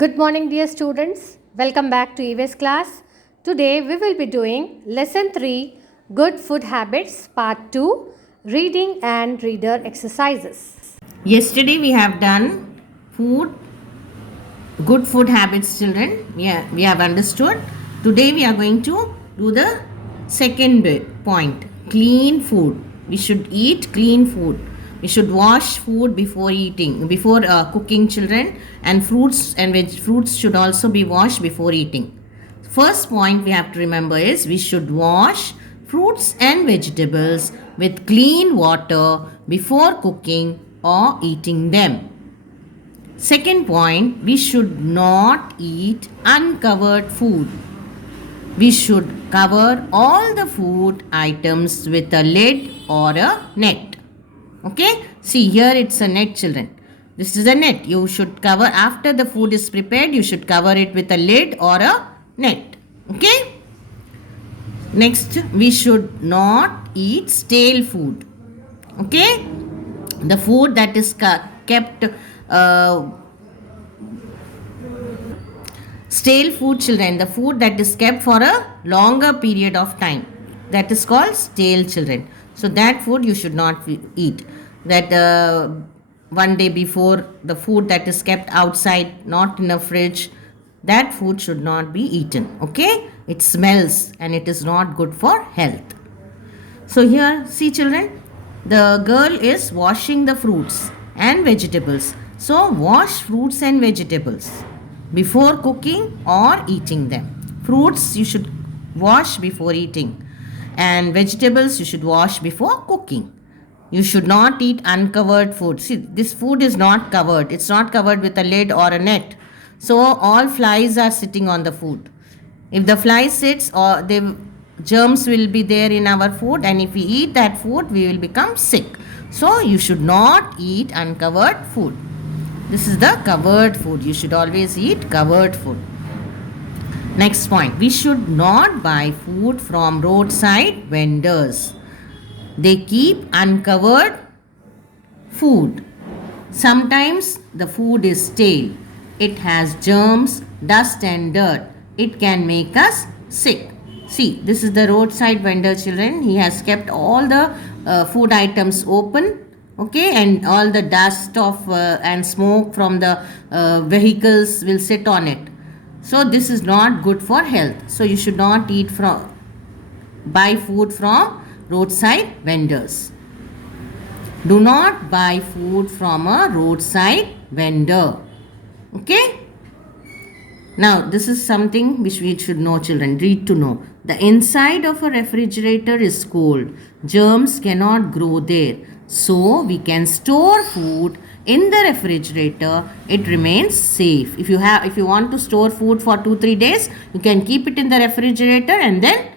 Good morning, dear students. Welcome back to EVS class. Today we will be doing Lesson 3 Good Food Habits Part 2 Reading and Reader Exercises. Yesterday we have done good food habits, children. We have understood. Today we are going to do the second point, clean food. We should eat clean food. We should wash food before eating, before cooking, children, and fruits should also be washed before eating. First point we have to remember is we should wash fruits and vegetables with clean water before cooking or eating them. Second point, we should not eat uncovered food. We should cover all the food items with a lid or a net. Okay, see here it's a net, children. This is a net. You should cover, after the food is prepared, you should cover it with a lid or a net. Okay. Next, we should not eat stale food. Okay. The food that is kept stale food, children, the food that is kept for a longer period of time, that is called stale, children. So that food you should not eat. That one day before, the food that is kept outside, not in a fridge, that food should not be eaten. Okay, it smells and it is not good for health. So here, see, children, the girl is washing the fruits and vegetables. So wash fruits and vegetables before cooking or eating them. Fruits you should wash before eating, and vegetables you should wash before cooking. You should not eat uncovered food. See, this food is not covered. It's not covered with a lid or a net. So all flies are sitting on the food. If the fly sits, or the germs will be there in our food, and if we eat that food, we will become sick. So you should not eat uncovered food. This is the covered food. You should always eat covered food. Next point, we should not buy food from roadside vendors. They keep uncovered food. Sometimes the food is stale. It has germs, dust and dirt. It can make us sick. See, this is the roadside vendor, children. He has kept all the food items open. Okay, and all the dust of and smoke from the vehicles will sit on it. So this is not good for health. So you should not buy food from roadside vendors. Do not buy food from a roadside vendor. Okay. Now this is something which we should know, children. Read to know. The inside of a refrigerator is cold. Germs cannot grow there. So we can store food in the refrigerator. It remains safe. If you want to store food for 2-3 days, you can keep it in the refrigerator and then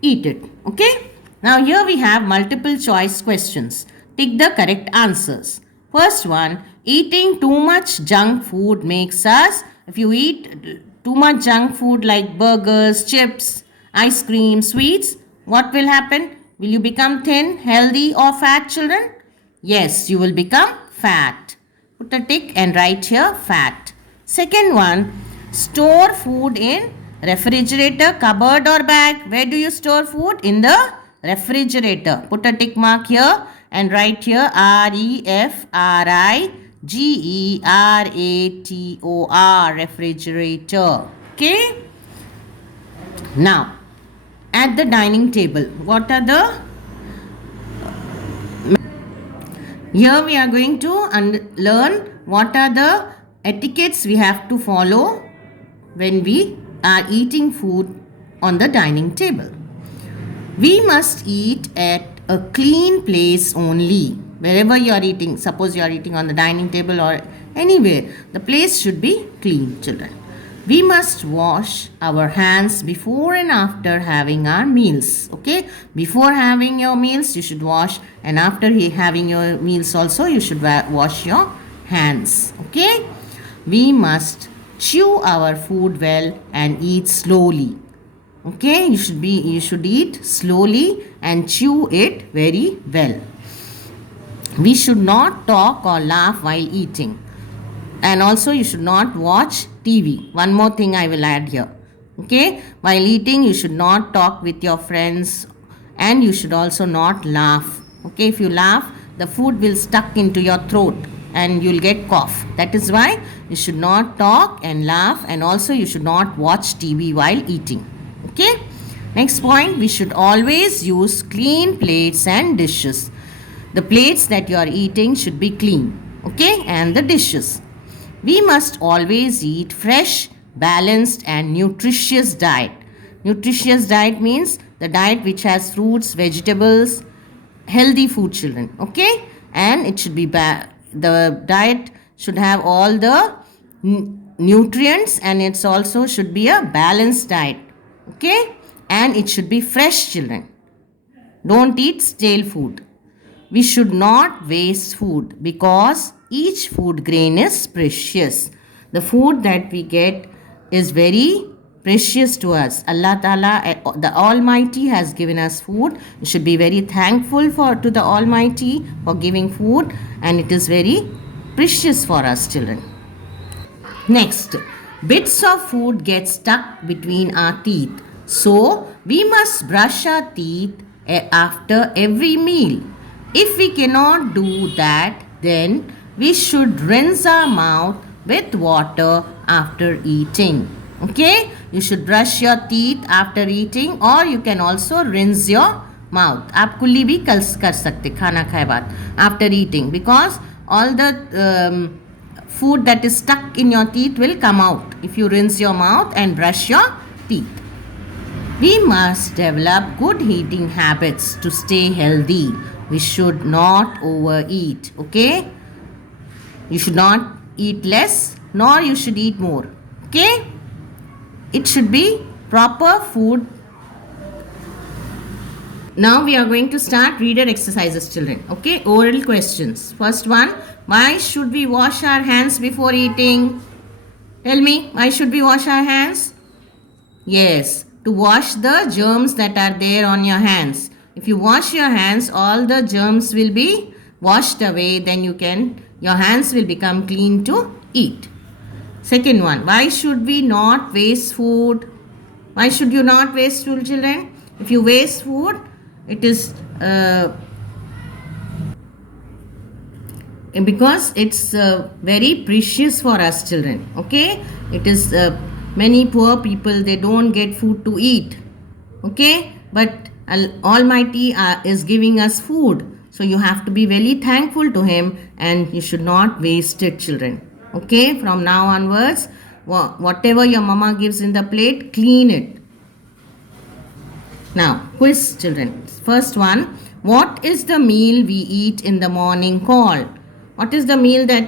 eat it. Okay. Now here we have multiple choice questions. Tick the correct answers. First one, eating too much junk food makes us, if you eat too much junk food like burgers, chips, ice cream, sweets, what will happen? Will you become thin, healthy or fat, children? Yes, you will become fat. Put a tick and write here fat. Second one, store food in refrigerator, cupboard or bag. Where do you store food? In the refrigerator. Put a tick mark here and write here refrigerator, refrigerator. Okay. Now, at the dining table, what are the... Here we are going to learn what are the etiquettes we have to follow when we are eating food on the dining table. We must eat at a clean place only. Wherever you are eating, suppose you are eating on the dining table or anywhere, the place should be clean, children. We must wash our hands before and after having our meals. Okay, before having your meals you should wash, and after having your meals also you should wash your hands. Okay, we must chew our food well and eat slowly. Okay, you should eat slowly and chew it very well. We should not talk or laugh while eating. And also you should not watch TV. One more thing I will add here. Okay, while eating you should not talk with your friends, and you should also not laugh. Okay, if you laugh, the food will stuck into your throat and you'll get cough. That is why you should not talk and laugh, and also you should not watch TV while eating. Okay, next point, we should always use clean plates and dishes. The plates that you are eating should be clean. Okay, and the dishes. We must always eat fresh, balanced, and nutritious diet. Nutritious diet means the diet which has fruits, vegetables, healthy food, children. Okay, and it should be the diet should have all the nutrients, and it's also should be a balanced diet. Okay, and it should be fresh, children. Don't eat stale food. We should not waste food because each food grain is precious. The food that we get is very precious to us. Allah Ta'ala, the Almighty, has given us food. We should be very thankful to the Almighty for giving food, and it is very precious for us, children. Next, bits of food get stuck between our teeth. So, we must brush our teeth after every meal. If we cannot do that, then we should rinse our mouth with water after eating. Okay, you should brush your teeth after eating, or you can also rinse your mouth. आप कुल्ली भी कर सकते खाना खाए बाद after eating, because all the food that is stuck in your teeth will come out if you rinse your mouth and brush your teeth. We must develop good eating habits to stay healthy. We should not overeat. Okay, you should not eat less, nor you should eat more. Okay, it should be proper food. Now we are going to start reader exercises, children. Okay, oral questions. First one, why should we wash our hands before eating? Tell me, why should we wash our hands? Yes, to wash the germs that are there on your hands. If you wash your hands, all the germs will be washed away, then your hands will become clean to eat. Second one, why should we not waste food? Why should you not waste food, children? If you waste food, it is because it's very precious for us, children. Okay, it is many poor people, they don't get food to eat. Okay, but Almighty is giving us food, so you have to be very thankful to Him, and you should not waste it, children. Okay, from now onwards, whatever your mama gives in the plate, clean it. Now, quiz, children. First one, what is the meal we eat in the morning called? What is the meal that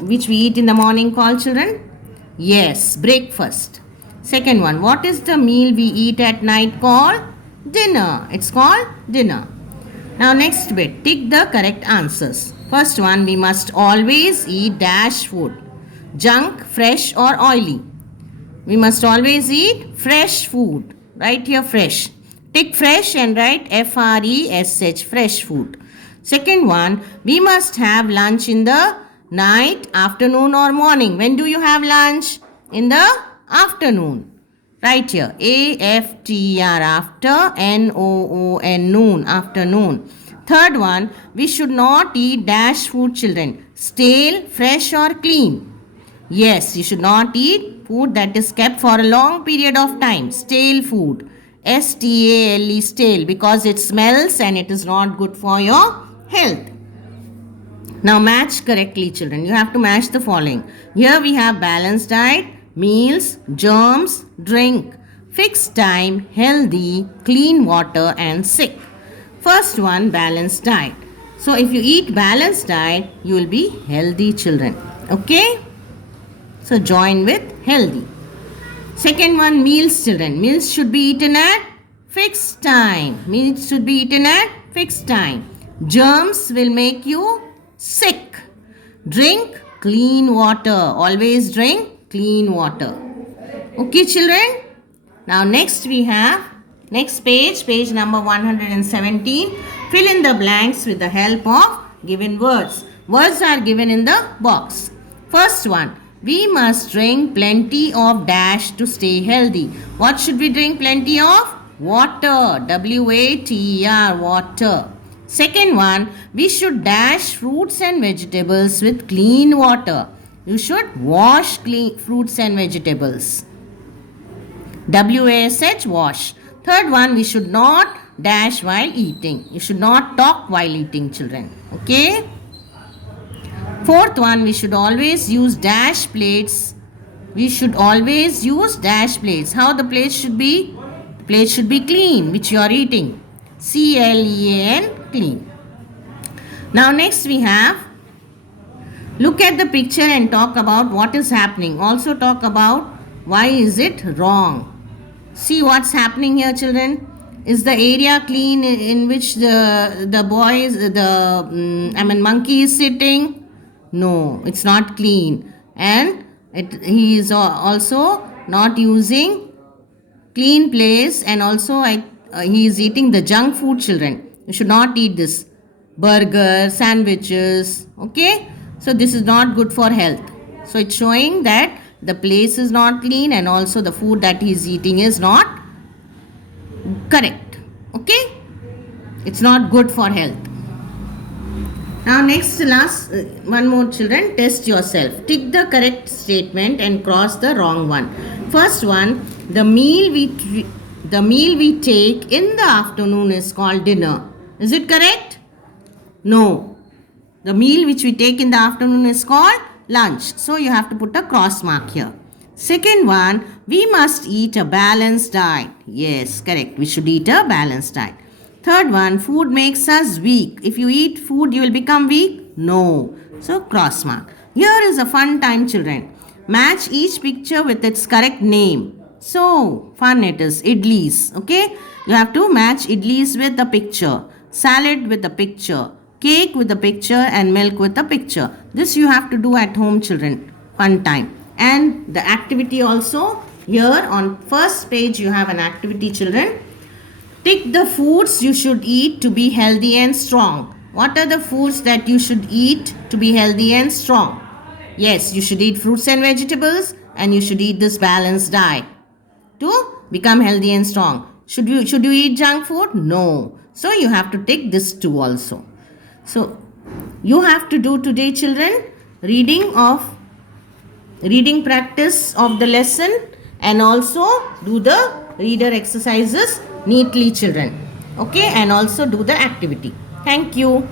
which we eat in the morning called, children? Yes, breakfast. Second one, what is the meal we eat at night called? Dinner. It's called dinner. Now next bit, tick the correct answers. First one, we must always eat dash food. Junk, fresh or oily. We must always eat fresh food. Write here fresh. Tick fresh and write FRESH, fresh food. Second one, we must have lunch in the night, afternoon or morning. When do you have lunch? In the afternoon. Write here AFTR, after, NOON, noon, afternoon. Third one, we should not eat dash food, children. Stale, fresh or clean. Yes, you should not eat food that is kept for a long period of time. Stale food. STALE, stale, because it smells and it is not good for your health. Now match correctly, children. You have to match the following. Here we have balanced diet, meals, germs, drink, fixed time, healthy, clean water and sick. First one, balanced diet. So if you eat balanced diet, you will be healthy, children. Okay? So join with healthy. Second one, meals, children. Meals should be eaten at fixed time. Meals should be eaten at fixed time. Germs will make you sick. Drink clean water. Always drink clean water. Okay, children? Now next we have, next page number 117. Fill in the blanks with the help of given words. Words are given in the box. First one, we must drink plenty of dash to stay healthy. What should we drink plenty of? Water. WATER, water. Second one, we should dash fruits and vegetables with clean water. You should wash clean fruits and vegetables. WASH, wash. Third one, we should not dash while eating. You should not talk while eating, children. Okay? Fourth one, we should always use dash plates. We should always use dash plates. How the plates should be? The plate should be clean, which you are eating. CLEAN, clean. Now next we have, look at the picture and talk about what is happening. Also talk about why is it wrong. See what's happening here, children. Is the area clean in which the boys, monkey is sitting? No, it's not clean. And he is also not using clean place, and also he is eating the junk food, children. You should not eat this. Burger, sandwiches, okay? So this is not good for health. So it's showing that the place is not clean, and also the food that he is eating is not correct. Okay? It's not good for health. Now next one more, children, test yourself. Tick the correct statement and cross the wrong one. First one, the meal we take in the afternoon is called dinner. Is it correct? No. The meal which we take in the afternoon is called lunch. So you have to put a cross mark here. Second one, we must eat a balanced diet. Yes, correct. We should eat a balanced diet. Third one, food makes us weak. If you eat food, you will become weak? No. So cross mark. Here is a fun time, children. Match each picture with its correct name. So fun it is. Idlis. Okay. You have to match idlis with the picture. Salad with the picture. Cake with the picture, and milk with the picture. This you have to do at home, children. Fun time. And the activity also. Here on first page you have an activity, children. Tick the foods you should eat to be healthy and strong. What are the foods that you should eat to be healthy and strong? Yes, you should eat fruits and vegetables, and you should eat this balanced diet to become healthy and strong. Should you eat junk food? No. So you have to tick this too also. So you have to do today, children, reading practice of the lesson, and also do the reader exercises neatly, children. Okay, and also do the activity. Thank you.